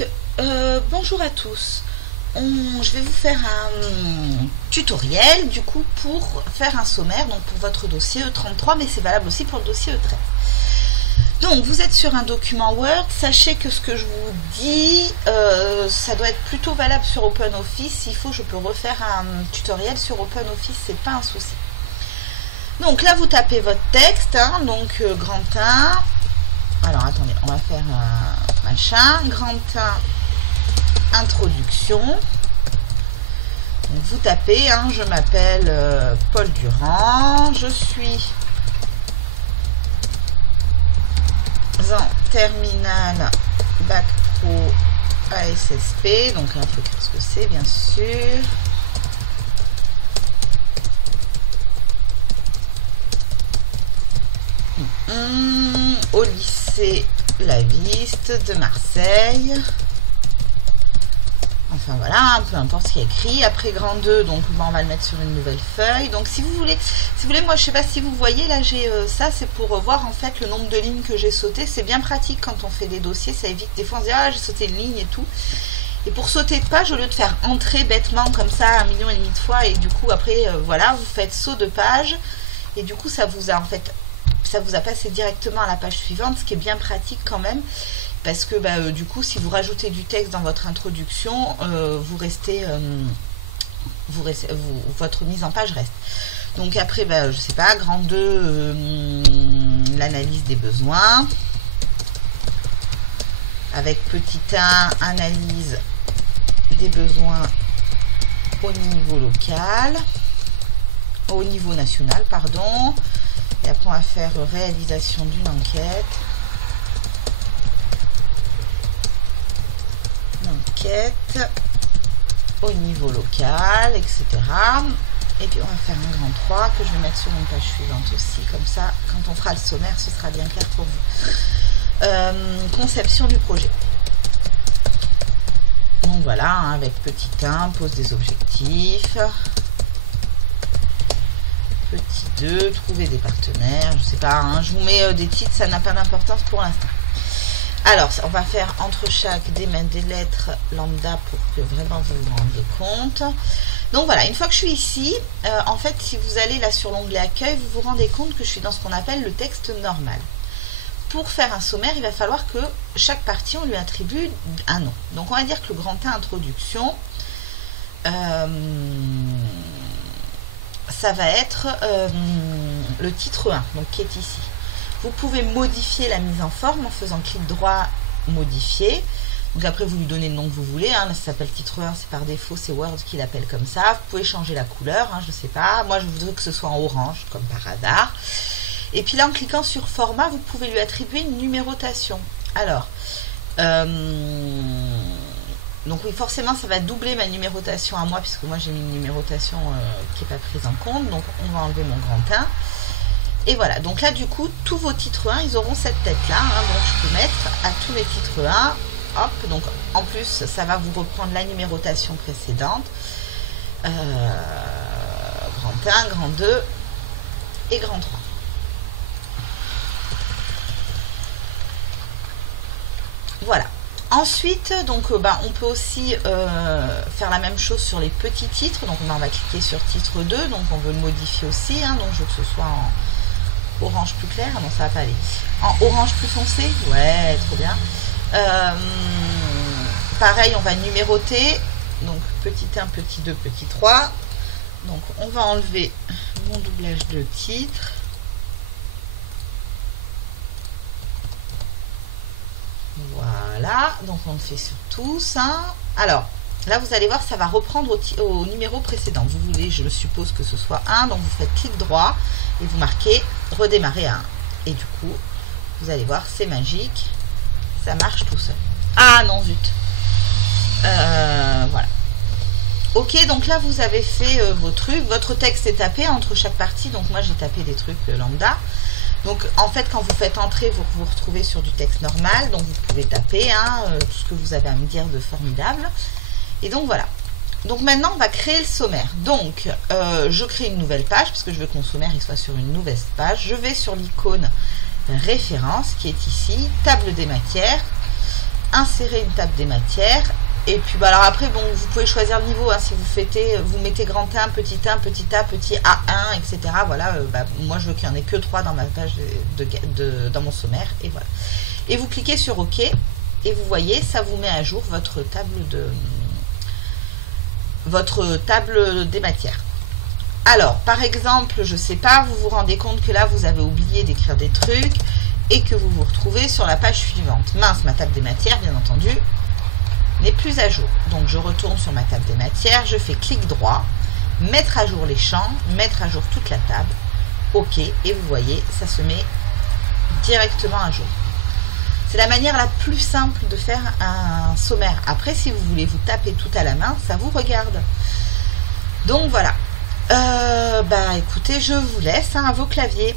Donc, bonjour à tous. Je vais vous faire un tutoriel du coup pour faire un sommaire, donc pour votre dossier E33, mais c'est valable aussi pour le dossier E13. Donc vous êtes sur un document Word, sachez que ce que je vous dis, ça doit être plutôt valable sur OpenOffice. S'il faut, je peux refaire un tutoriel sur OpenOffice, c'est pas un souci. Donc là vous tapez votre texte, hein, donc grand 1. Alors attendez, on va faire machin, grand 1, introduction. Donc, vous tapez, hein, je m'appelle Paul Durand, je suis en terminale bac pro ASSP, donc là il faut écrire ce que c'est bien sûr. Au lycée Laviste de Marseille. Enfin voilà, peu importe ce qui est écrit. Après grand 2, donc bon, on va le mettre sur une nouvelle feuille. Donc si vous voulez, moi je sais pas si vous voyez, là j'ai ça, c'est pour voir en fait le nombre de lignes que j'ai sauté. C'est bien pratique quand on fait des dossiers, ça évite des fois on se dit ah j'ai sauté une ligne et tout. Et pour sauter de page, au lieu de faire entrer bêtement comme ça 1,5 million de fois, et du coup après voilà, vous faites saut de page, et du coup ça vous a en fait passé directement à la page suivante, ce qui est bien pratique quand même, parce que du coup si vous rajoutez du texte dans votre introduction, votre mise en page reste. Donc après je sais pas, grand 2, l'analyse des besoins, avec petit 1, analyse des besoins au niveau local, au niveau national pardon. Et après on va faire réalisation d'une enquête. Au niveau local, etc. Et puis on va faire un grand 3 que je vais mettre sur une page suivante aussi. Comme ça, quand on fera le sommaire, ce sera bien clair pour vous. Conception du projet. Donc voilà, hein, avec petit 1, pose des objectifs. Petit 2, trouver des partenaires, je sais pas, hein, je vous mets des titres, ça n'a pas d'importance pour l'instant. Alors, on va faire entre chaque des lettres lambda pour que vraiment vous vous rendiez compte. Donc voilà, une fois que je suis ici, en fait, si vous allez là sur l'onglet accueil, vous vous rendez compte que je suis dans ce qu'on appelle le texte normal. Pour faire un sommaire, il va falloir que chaque partie, on lui attribue un nom. Donc on va dire que le grand 1 introduction, ça va être le titre 1, donc qui est ici. Vous pouvez modifier la mise en forme en faisant clic droit, modifier. Donc après vous lui donnez le nom que vous voulez, hein. Là, ça s'appelle titre 1, c'est par défaut, c'est Word qui l'appelle comme ça. Vous pouvez changer la couleur, hein, je sais pas. Moi je voudrais que ce soit en orange, comme par hasard. Et puis là en cliquant sur format, vous pouvez lui attribuer une numérotation. Alors, donc oui, forcément, ça va doubler ma numérotation à moi, puisque moi j'ai mis une numérotation qui n'est pas prise en compte. Donc on va enlever mon grand 1. Et voilà, donc là du coup, tous vos titres 1, ils auront cette tête-là. Hein, donc je peux mettre à tous les titres 1. Hop, donc en plus, ça va vous reprendre la numérotation précédente. Grand 1, grand 2 et grand 3. Voilà. Ensuite, donc, on peut aussi faire la même chose sur les petits titres. Donc, on va cliquer sur titre 2. Donc, on veut le modifier aussi. Hein, donc, je veux que ce soit en orange plus clair. Ah non, ça va pas aller. En orange plus foncé. Ouais, trop bien. Pareil, on va numéroter. Donc, petit 1, petit 2, petit 3. Donc, on va enlever mon doublage de titre. Voilà, donc on le fait sur tous. Hein. Alors, là vous allez voir, ça va reprendre au numéro précédent. Vous voulez, je le suppose, que ce soit 1, donc vous faites clic droit et vous marquez redémarrer à 1. Et du coup, vous allez voir, c'est magique, ça marche tout seul. Ah non, zut. Voilà. Ok, donc là vous avez fait vos trucs, votre texte est tapé entre chaque partie, donc moi j'ai tapé des trucs lambda. Donc en fait quand vous faites entrer, vous vous retrouvez sur du texte normal, donc vous pouvez taper hein, tout ce que vous avez à me dire de formidable. Et donc voilà. Donc maintenant on va créer le sommaire. Donc je crée une nouvelle page, parce que je veux que mon sommaire il soit sur une nouvelle page. Je vais sur l'icône référence qui est ici, table des matières. insérer une table des matières. Et puis bah alors après bon, vous pouvez choisir le niveau, hein, si vous mettez grand 1, petit A, petit A1, etc. Voilà, moi je veux qu'il n'y en ait que 3 dans ma page dans mon sommaire, et voilà. Et vous cliquez sur OK, et vous voyez, ça vous met à jour votre table des matières. Alors, par exemple, je sais pas, vous vous rendez compte que là vous avez oublié d'écrire des trucs et que vous vous retrouvez sur la page suivante. Mince, ma table des matières, bien entendu, n'est plus à jour. Donc je retourne sur ma table des matières, je fais clic droit, mettre à jour les champs, mettre à jour toute la table, OK, et vous voyez, ça se met directement à jour. C'est la manière la plus simple de faire un sommaire. Après, si vous voulez vous taper tout à la main, ça vous regarde. Donc voilà. Écoutez, je vous laisse à vos claviers.